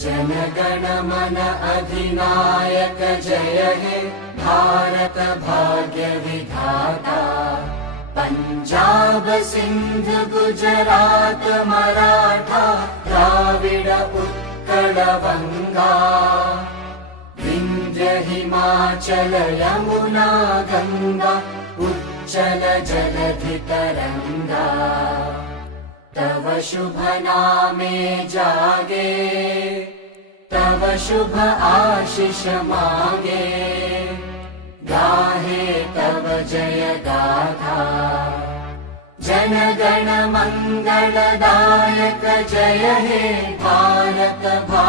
जनगण मन अधिनायक जय हे भारत भाग्य विधाता। पंजाब सिंध गुजरात मराठा द्राविड उत्कल बंगा। विंध्य हिमाचल यमुना गंगा उच्चल जलधि तरंगा। तव शुभ नामे जागे तव शुभ आशीष मांगे। गाहे तव जय गाथा जनगण मंगलदायक जय हे भारत भाग्य